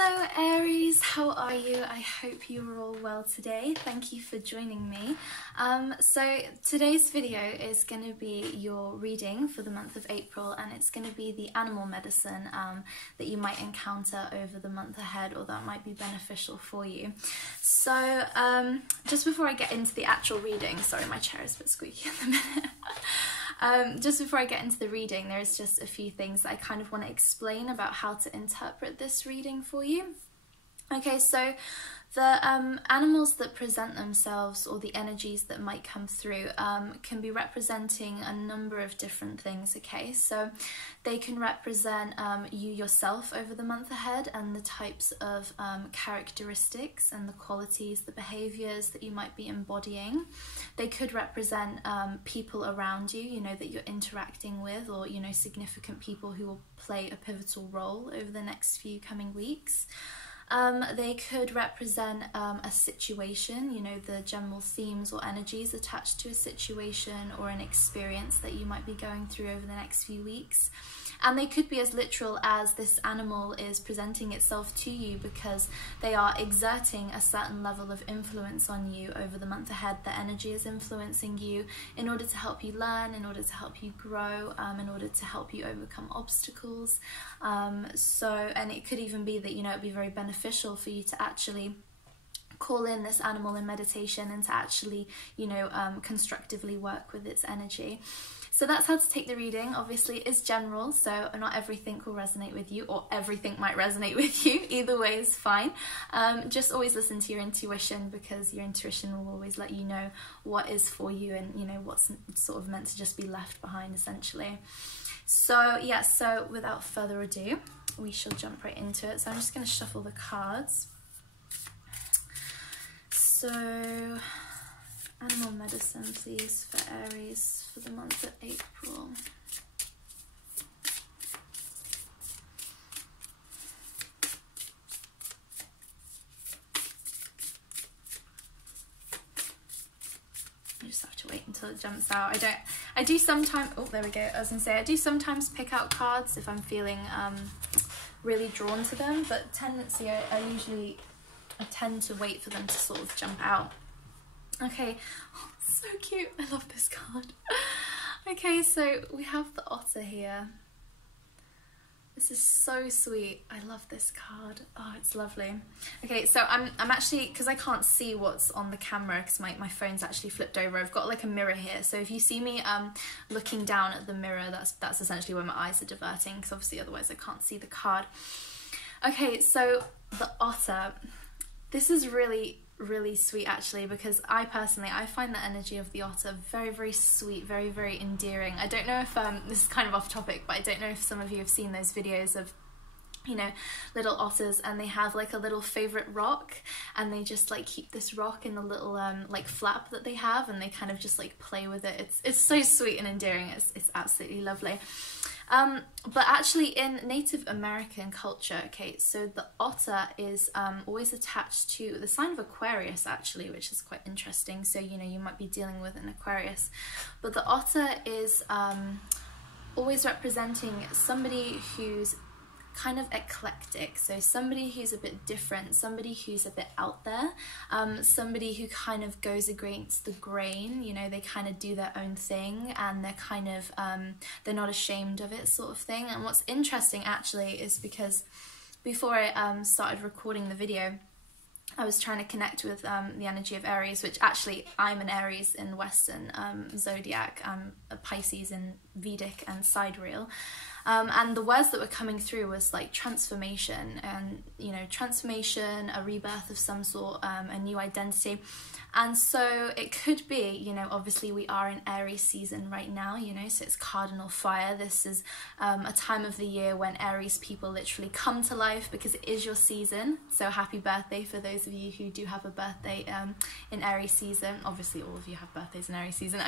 Hello Aries, how are you? I hope you are all well today. Thank you for joining me. So today's video is going to be your reading for the month of April, and it's going to be the animal medicine that you might encounter over the month ahead, or that might be beneficial for you. So just before I get into the actual reading, sorry my chair is a bit squeaky at the minute. Just before I get into the reading, there's just a few things that I kind of want to explain about how to interpret this reading for you. Okay, so the animals that present themselves, or the energies that might come through, can be representing a number of different things, okay? So they can represent you yourself over the month ahead, and the types of characteristics and the qualities, the behaviours that you might be embodying. They could represent people around you, you know, that you're interacting with, or, you know, significant people who will play a pivotal role over the next few coming weeks. They could represent a situation, you know, the general themes or energies attached to a situation or an experience that you might be going through over the next few weeks. And they could be as literal as this animal is presenting itself to you because they are exerting a certain level of influence on you over the month ahead. The energy is influencing you in order to help you learn, in order to help you grow, in order to help you overcome obstacles. And it could even be that, you know, it'd be very beneficial for you to actually call in this animal in meditation and to actually, you know, constructively work with its energy. So that's how to take the reading. Obviously it is general, so not everything will resonate with you, or everything might resonate with you. Either way is fine. Just always listen to your intuition, because your intuition will always let you know what is for you and, you know, what's sort of meant to just be left behind, essentially. So yeah, so without further ado, we shall jump right into it. So I'm just going to shuffle the cards. So animal medicine, please, for Aries for the month of April. You just have to wait until it jumps out. I do sometimes, oh, there we go. I was gonna say, I do sometimes pick out cards if I'm feeling really drawn to them, but tendency, I tend to wait for them to sort of jump out. Okay, oh, so cute. I love this card. Okay, so we have the otter here. This is so sweet. I love this card. Oh, it's lovely. Okay, so I'm actually, because I can't see what's on the camera because my phone's actually flipped over, I've got like a mirror here. So if you see me looking down at the mirror, that's essentially where my eyes are diverting, because obviously otherwise I can't see the card. Okay, so the otter. This is really sweet actually, because I find the energy of the otter very, very sweet, very, very endearing. I don't know if this is kind of off topic, but I don't know if some of you have seen those videos of, you know, little otters, and they have like a little favorite rock, and they just like keep this rock in the little like flap that they have, and they kind of just like play with it. It's so sweet and endearing. It's absolutely lovely. But actually in Native American culture, okay, so the otter is always attached to the sign of Aquarius actually, which is quite interesting. So, you know, you might be dealing with an Aquarius, but the otter is always representing somebody who's kind of eclectic, so somebody who's a bit different, somebody who's a bit out there, somebody who kind of goes against the grain, you know, they kind of do their own thing, and they're kind of they're not ashamed of it, sort of thing. And what's interesting actually is because before I started recording the video, I was trying to connect with the energy of Aries, which actually I'm an Aries in Western zodiac. I'm a Pisces in Vedic and sidereal. And the words that were coming through was like transformation, and, you know, transformation, a rebirth of some sort, a new identity. And so it could be, you know, obviously we are in Aries season right now, you know, so it's cardinal fire. This is a time of the year when Aries people literally come to life because it is your season. So happy birthday for those of you who do have a birthday in Aries season. Obviously all of you have birthdays in Aries season.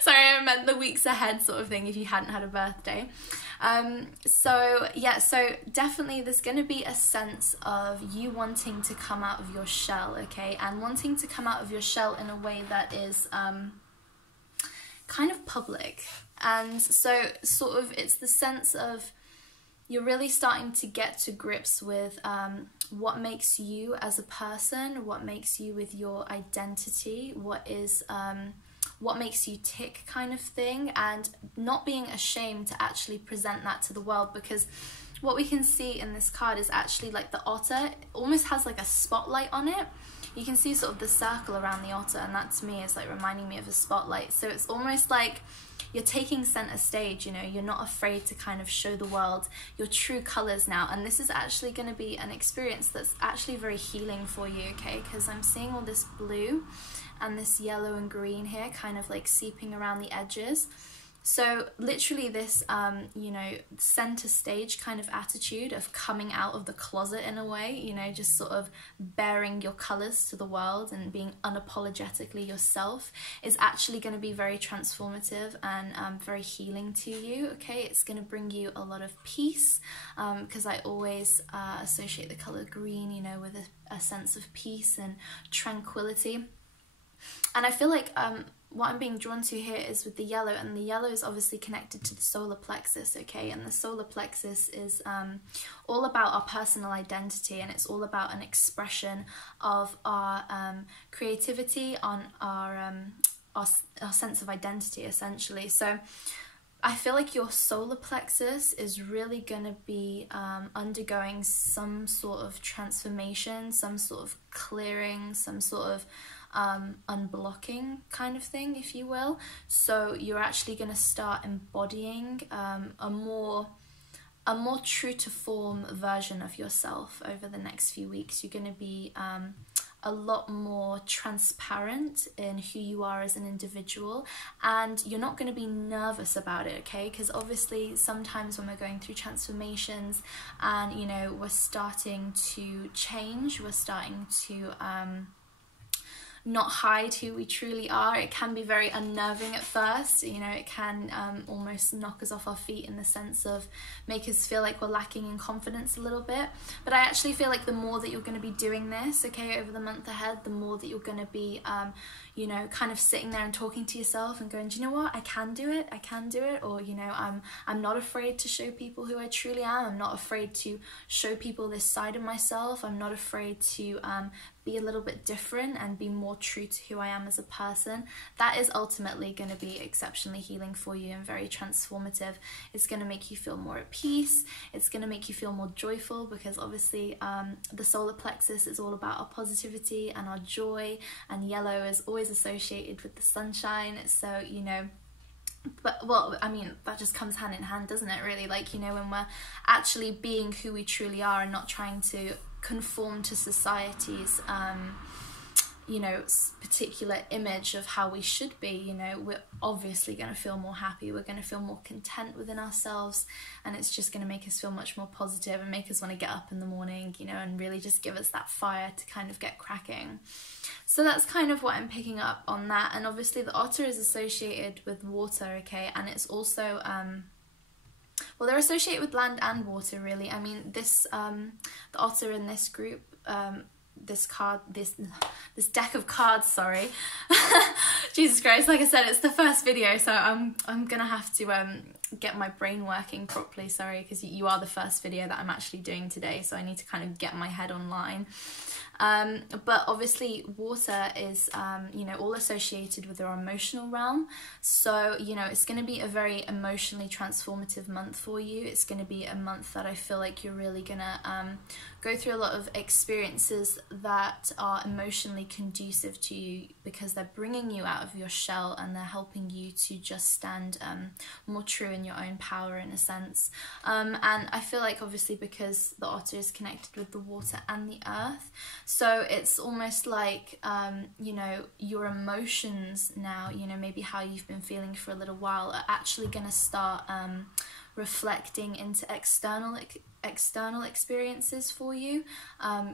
Sorry, I meant the weeks ahead sort of thing if you hadn't had a birthday. So yeah, so definitely there's going to be a sense of you wanting to come out of your shell, okay, and wanting to come out of your shell in a way that is kind of public. And so sort of it's the sense of you're really starting to get to grips with what makes you as a person, what makes you with your identity, what makes you tick, kind of thing, and not being ashamed to actually present that to the world. Because what we can see in this card is actually like the otter almost has like a spotlight on it. You can see sort of the circle around the otter, and that to me is like reminding me of a spotlight. So it's almost like you're taking center stage, you know, you're not afraid to kind of show the world your true colors now. And this is actually going to be an experience that's actually very healing for you, okay? Because I'm seeing all this blue and this yellow and green here kind of like seeping around the edges. So literally this, you know, center stage kind of attitude of coming out of the closet in a way, you know, just sort of bearing your colors to the world and being unapologetically yourself is actually going to be very transformative and very healing to you, okay? It's going to bring you a lot of peace, because I always associate the color green, you know, with a sense of peace and tranquility. And I feel like what I'm being drawn to here is with the yellow, and the yellow is obviously connected to the solar plexus, okay? And the solar plexus is all about our personal identity, and it's all about an expression of our creativity, on our sense of identity, essentially. So I feel like your solar plexus is really going to be undergoing some sort of transformation, some sort of clearing, some sort of unblocking kind of thing, if you will. So you're actually going to start embodying a more true to form version of yourself over the next few weeks. You're going to be a lot more transparent in who you are as an individual, and you're not going to be nervous about it, okay? Because obviously sometimes when we're going through transformations and, you know, we're starting to change, we're starting to not hide who we truly are, it can be very unnerving at first, you know, it can almost knock us off our feet in the sense of make us feel like we're lacking in confidence a little bit. But I actually feel like the more that you're going to be doing this, okay, over the month ahead, the more that you're going to be you know, kind of sitting there and talking to yourself and going, do you know what, I can do it, or, you know, I'm not afraid to show people who I truly am. I'm not afraid to show people this side of myself. I'm not afraid to be a little bit different and be more true to who I am as a person. That is ultimately going to be exceptionally healing for you and very transformative. It's going to make you feel more at peace. It's going to make you feel more joyful, because obviously the solar plexus is all about our positivity and our joy, and yellow is always associated with the sunshine. So, you know, but, well, I mean, that just comes hand in hand, doesn't it, really? Like, you know, when we're actually being who we truly are and not trying to conform to society's you know, particular image of how we should be, you know, we're obviously going to feel more happy, we're going to feel more content within ourselves, and it's just going to make us feel much more positive and make us want to get up in the morning, you know, and really just give us that fire to kind of get cracking. So that's kind of what I'm picking up on that. And obviously the otter is associated with water, okay, and it's also well, they're associated with land and water, really. I mean, this the otter in this group, this deck of cards, sorry. Jesus Christ, like I said, it's the first video, so I'm gonna have to get my brain working properly, sorry, because you are the first video that I'm actually doing today, so I need to kind of get my head online. But obviously water is, you know, all associated with our emotional realm. So, you know, it's going to be a very emotionally transformative month for you. It's going to be a month that I feel like you're really going to go through a lot of experiences that are emotionally conducive to you, because they're bringing you out of your shell and they're helping you to just stand more true in your own power, in a sense. And I feel like obviously because the otter is connected with the water and the earth, so it's almost like, you know, your emotions now, you know, maybe how you've been feeling for a little while, are actually going to start reflecting into external experiences for you,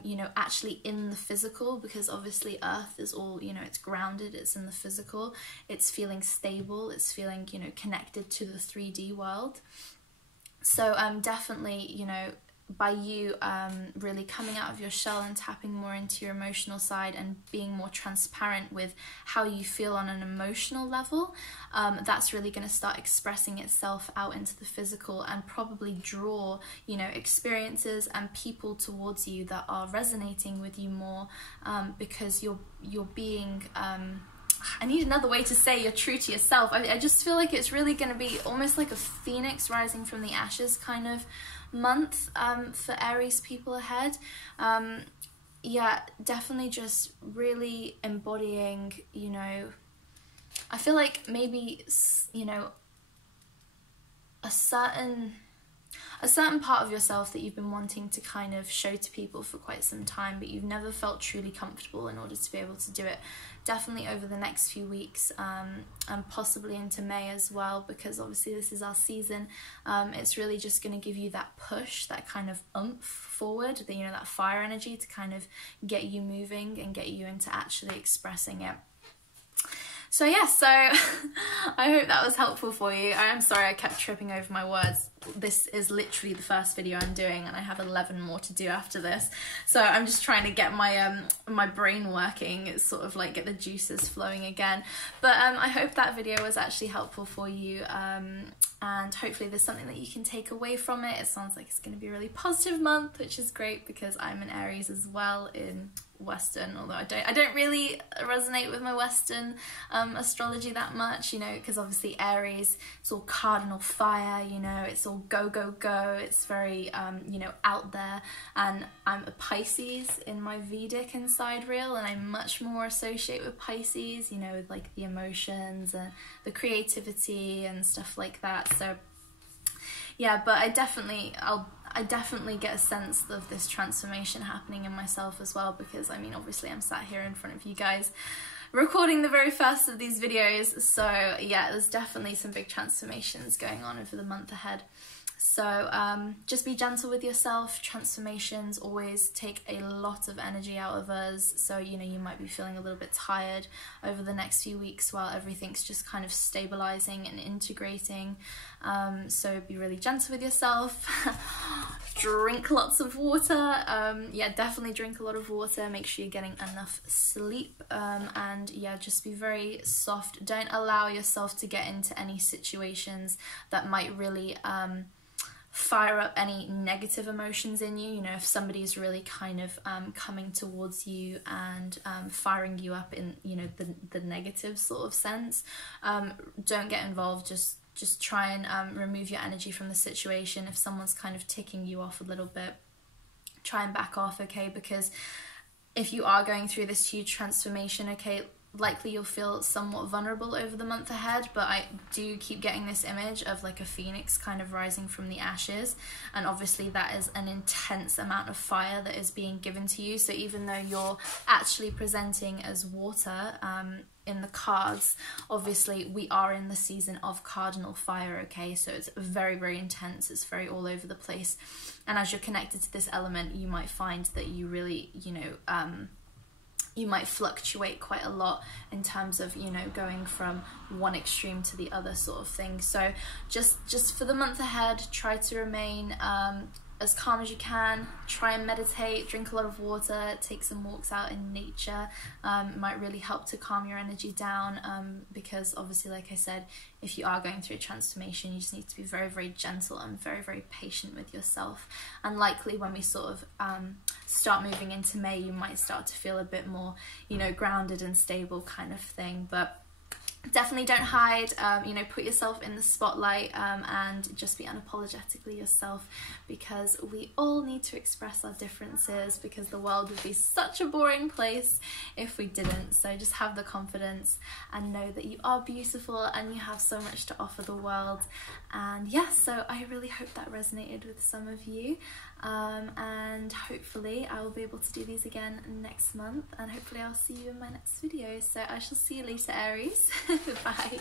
you know, actually in the physical, because obviously earth is all, you know, it's grounded, it's in the physical, it's feeling stable, it's feeling, you know, connected to the 3D world. So definitely, you know, by you really coming out of your shell and tapping more into your emotional side and being more transparent with how you feel on an emotional level, that's really going to start expressing itself out into the physical and probably draw, you know, experiences and people towards you that are resonating with you more, because you're being I need another way to say you're true to yourself. I just feel like it's really going to be almost like a phoenix rising from the ashes kind of month for Aries people ahead. Yeah, definitely just really embodying, you know, I feel like maybe, you know, a certain part of yourself that you've been wanting to kind of show to people for quite some time, but you've never felt truly comfortable in order to be able to do it. Definitely over the next few weeks, and possibly into May as well, because obviously this is our season. It's really just going to give you that push, that kind of oomph forward, that, you know, that fire energy to kind of get you moving and get you into actually expressing it. So yeah, so I hope that was helpful for you. I am sorry I kept tripping over my words. This is literally the first video I'm doing, and I have 11 more to do after this. So I'm just trying to get my my brain working. It's sort of like get the juices flowing again. But I hope that video was actually helpful for you. And hopefully there's something that you can take away from it. It sounds like it's going to be a really positive month, which is great because I'm an Aries as well in Western, although I don't really resonate with my Western astrology that much, you know, because obviously Aries, it's all cardinal fire, you know, it's all go, go, go. It's very, you know, out there. And I'm a Pisces in my Vedic and sidereal, and I much more associate with Pisces, you know, with like the emotions and the creativity and stuff like that. So yeah, but I definitely get a sense of this transformation happening in myself as well, because I mean, obviously I'm sat here in front of you guys recording the very first of these videos, so yeah, there's definitely some big transformations going on over the month ahead. So just be gentle with yourself. Transformations always take a lot of energy out of us, so you know, you might be feeling a little bit tired over the next few weeks while everything's just kind of stabilizing and integrating. So be really gentle with yourself. Drink lots of water. Yeah, definitely drink a lot of water. Make sure you're getting enough sleep, and yeah, just be very soft. Don't allow yourself to get into any situations that might really fire up any negative emotions in you. You know, if somebody's really kind of coming towards you and firing you up in, you know, the negative sort of sense, don't get involved. Just try and remove your energy from the situation. If someone's kind of ticking you off a little bit, try and back off, okay? Because if you are going through this huge transformation, okay, likely you'll feel somewhat vulnerable over the month ahead, but I do keep getting this image of like a phoenix kind of rising from the ashes, and obviously that is an intense amount of fire that is being given to you. So even though you're actually presenting as water in the cards, obviously we are in the season of cardinal fire, okay? So it's very, very intense, it's very all over the place, and as you're connected to this element, you might find that you really, you know, you might fluctuate quite a lot in terms of, you know, going from one extreme to the other sort of thing. So just for the month ahead, try to remain as calm as you can. Try and meditate, drink a lot of water, take some walks out in nature. It might really help to calm your energy down, because obviously, like I said, if you are going through a transformation, you just need to be very, very gentle and very, very patient with yourself. And likely when we sort of start moving into May, you might start to feel a bit more, you know, grounded and stable kind of thing. But definitely don't hide, you know, put yourself in the spotlight, and just be unapologetically yourself, because we all need to express our differences, because the world would be such a boring place if we didn't. So just have the confidence and know that you are beautiful and you have so much to offer the world. And yeah, so I really hope that resonated with some of you, and hopefully I will be able to do these again next month, and hopefully I'll see you in my next video. So I shall see you later, Aries. Bye.